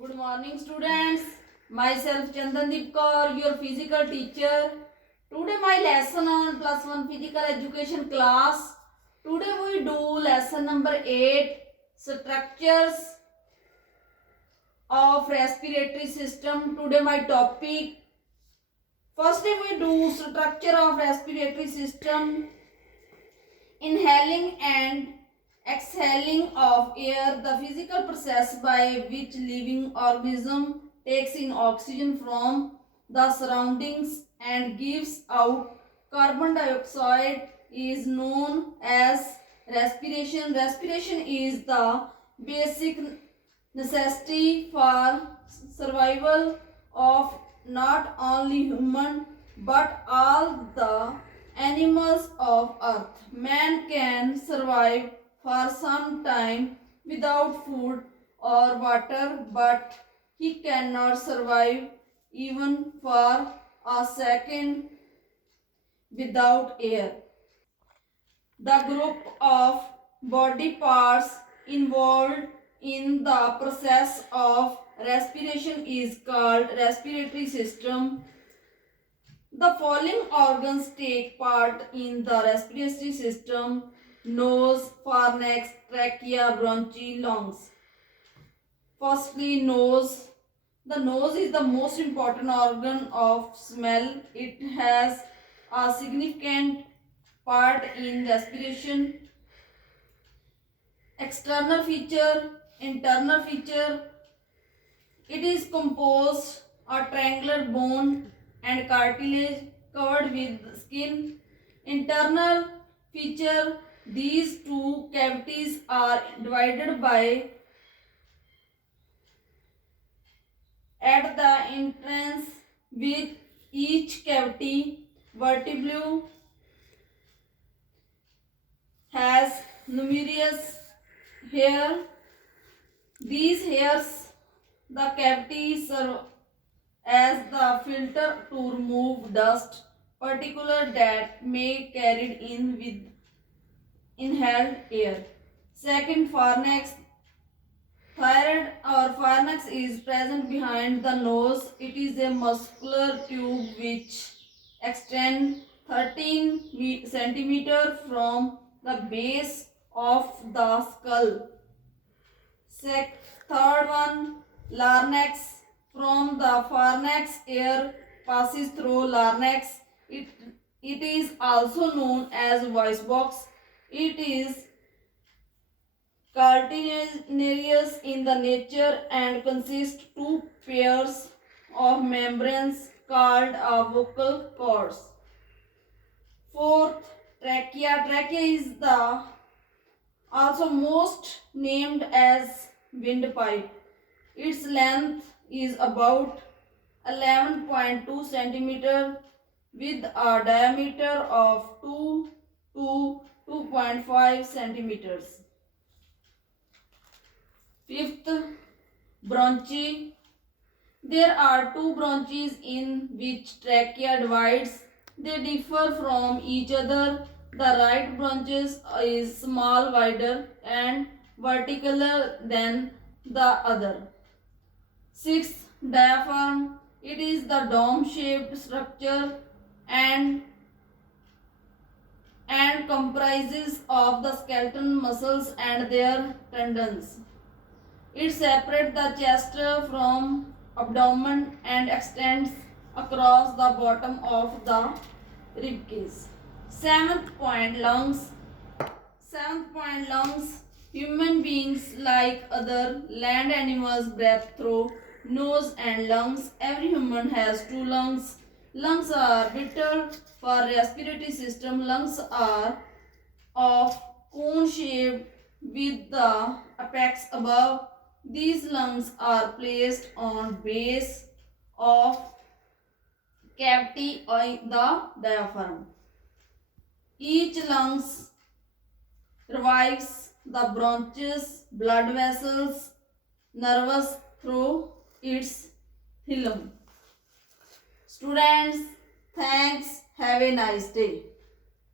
Good morning, students. Myself Chandandeep Kaur, your physical teacher. Today my lesson on plus one physical education class. Today we do lesson number 8, structures of respiratory system. Today my topic. Firstly we do structure of respiratory system. Inhaling and exhaling of air, the physical process by which living organism takes in oxygen from the surroundings and gives out carbon dioxide, is known as respiration. Respiration is the basic necessity for survival of not only human but all the animals of earth. Man can survive for some time without food or water, but he cannot survive even for a second without air. The group of body parts involved in the process of respiration is called respiratory system. The following organs take part in the respiratory system: nose, pharynx, trachea, bronchi, lungs. Firstly, nose. The nose is the most important organ of smell. It has a significant part in respiration. External feature, internal feature. It is composed of triangular bone and cartilage covered with skin. Internal feature, these two cavities are divided by at the entrance with each cavity vertebrae has numerous hair. These hairs, the cavities serve as the filter to remove dust, particular that may carried in with inhaled air. Second, pharynx. Thyroid or pharynx is present behind the nose. It is a muscular tube which extends 13 centimeter from the base of the skull. Third one, larynx. From the pharynx, air passes through larynx. It is also known as voice box. It is cartilaginous in the nature and consists two pairs of membranes called vocal cords. Fourth, trachea. Trachea is the also most named as windpipe. Its length is about 11.2 centimeter with a diameter of 2 to 2.5 centimeters. Fifth, bronchi. There are two branches in which trachea divides. They differ from each other. The right branches is small, wider and verticaler than the other. Sixth, diaphragm. It is the dome-shaped structure and comprises of the skeletal muscles and their tendons. It separates the chest from abdomen and extends across the bottom of the ribcage. Seventh point, lungs. Seventh point, lungs. Human beings, like other land animals, breathe through nose and lungs. Every human has two lungs. Lungs are vital for respiratory system. Lungs are of cone shaped with the apex above. These lungs are placed on base of cavity of the diaphragm. Each lungs revives the bronchs, blood vessels, nervous through its hilum. Students, thanks. Have a nice day.